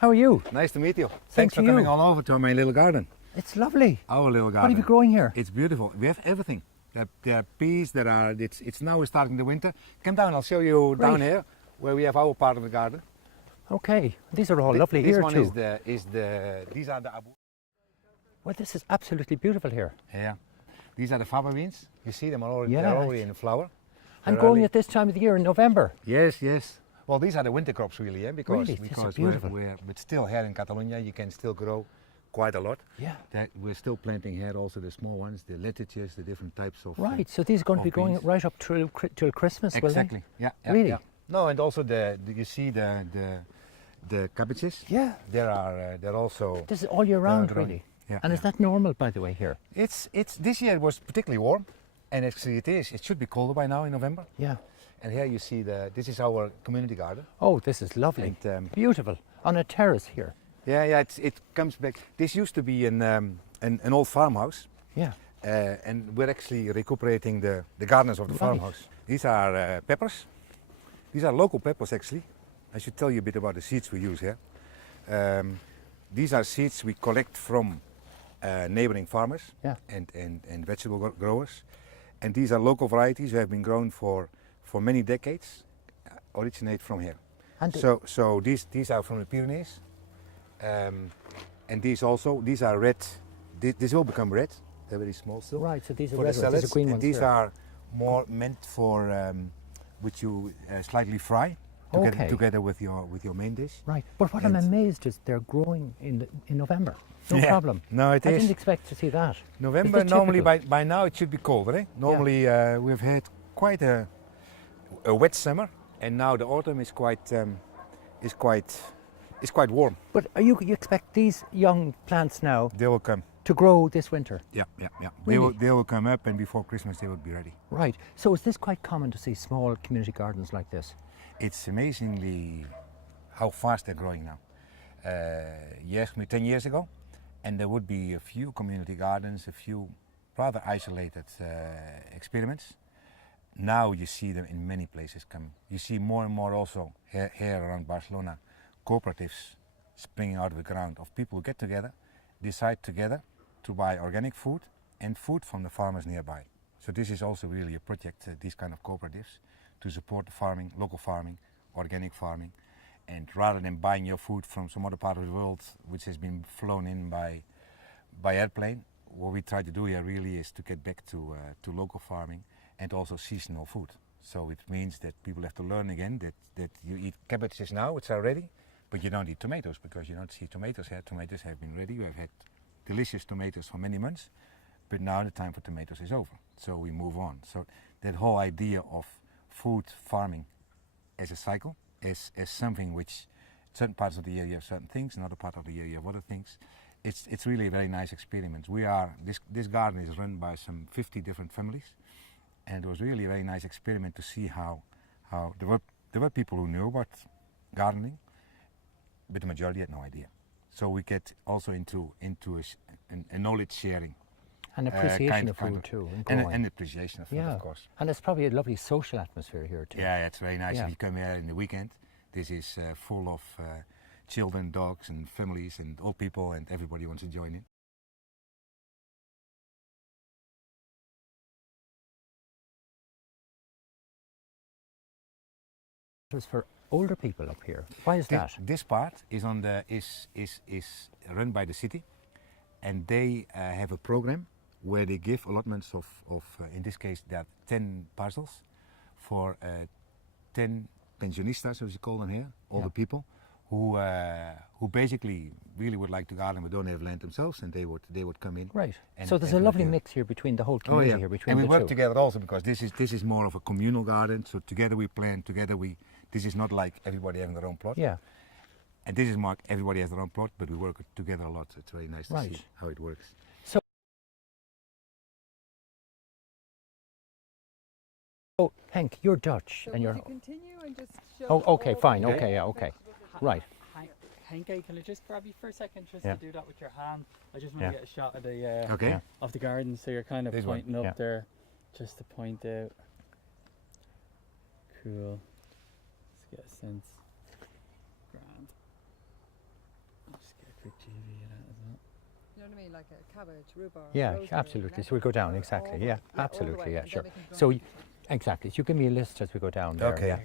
How are you? Nice to meet you. Same Thanks to for coming you. all over to my little garden. It's lovely. Our little garden. What have you growing here? It's beautiful. We have everything. There are peas. It's now starting the winter. Come down. I'll show you down here where we have our part of the garden. Okay. These are all lovely this here one too. These are the abu. Well, this is absolutely beautiful here. Yeah. These are the fava beans. You see them already. Yeah. They're already in flower. And growing at this time of the year in November. Yes, yes. Well, these are the winter crops really, because Really? These are because beautiful. but still here in Catalonia you can still grow quite a lot. Yeah. We're still planting here also the small ones, the lettuces, the different types of. Right. So these are going to be growing beans. right up till Christmas, will they? Exactly. Yeah. Really? Yeah. No, and also you see the cabbages. Yeah. They're also. This is all year round, growing. really. Yeah. And is that normal, by the way, here? It's this year it was particularly warm, and actually it should be colder by now in November. Yeah. And here you see this is our community garden. Oh, this is lovely. And, beautiful. On a terrace here. Yeah. It comes back. This used to be an old farmhouse. Yeah. And we're actually recuperating the gardens of the farmhouse. These are peppers. These are local peppers actually. I should tell you a bit about the seeds we use here. These are seeds we collect from neighboring farmers and vegetable growers. And these are local varieties who have been grown for many decades, originate from here. And so these are from the Pyrenees. And these are red. These will become red. They're very small still. Right, so these are for red the ones, salads. these are green and ones these here. are more meant for which you slightly fry together with your main dish. Right, but what I'm amazed is they're growing in November. No problem. No, it is. I didn't expect to see that. November normally by now it should be colder. Eh? Normally we've had quite a wet summer, and now the autumn is quite warm. But you expect these young plants now? They will come to grow this winter. Yeah. Really? They will come up, and before Christmas they will be ready. Right. So is this quite common to see small community gardens like this? It's amazingly how fast they're growing now. You asked me 10 years ago, and there would be a few community gardens, a few rather isolated experiments. Now you see them in many places coming. You see more and more also here around Barcelona, cooperatives springing out of the ground of people who get together, decide together to buy organic food and food from the farmers nearby. So this is also really a project, these kind of cooperatives, to support the farming, local farming, organic farming. And rather than buying your food from some other part of the world which has been flown in by airplane, what we try to do here really is to get back to local farming and also seasonal food. So it means that people have to learn again that you eat cabbages now, which are ready, but you don't eat tomatoes because you don't see tomatoes here. Tomatoes have been ready. You have had delicious tomatoes for many months, but now the time for tomatoes is over. So we move on. So that whole idea of food farming as a cycle, as something which certain parts of the year you have certain things, another part of the year you have other things. It's really a very nice experiment. This garden is run by some 50 different families, and it was really a very nice experiment to see how there were people who knew about gardening, but the majority had no idea. So we get also into a knowledge sharing. And appreciation of food too. And appreciation of food, of course. And it's probably a lovely social atmosphere here too. Yeah, it's very nice. If you come here in the weekend, this is full of children, dogs and families and old people, and everybody wants to join in. It's for older people up here. Why is that? This part is run by the city, and they have a program where they give allotments of in this case there are 10 parcels for 10 pensionistas, as we call them here, older people who basically really would like to garden but don't have land themselves, and they would come in. Right. So there's a lovely mix here between the whole community here between the two. And we work together also because this is more of a communal garden. So together we plan, together this is not like everybody having their own plot. Yeah. And this is more everybody has their own plot, but we work together a lot. It's very nice to see how it works. So Henk, you're Dutch, so and you're. Would you continue and just show? Oh, okay, fine. Okay, yeah, okay. Right. Henk, can I just grab you for a second just Yeah. to do that with your hand? I just want Yeah. to get a shot of the Okay. of the garden, so you're kind of This one. pointing up Yeah. there, just to point out. Cool. Let's get a sense. Grand. you know what I mean, like a cabbage, rhubarb. Yeah, rosemary, absolutely. So we lettuce, go down, all exactly. the- Yeah, all the way, absolutely. Yeah, and then sure. we can So, grind. exactly. So you give me a list as we go down there. Okay. Yeah.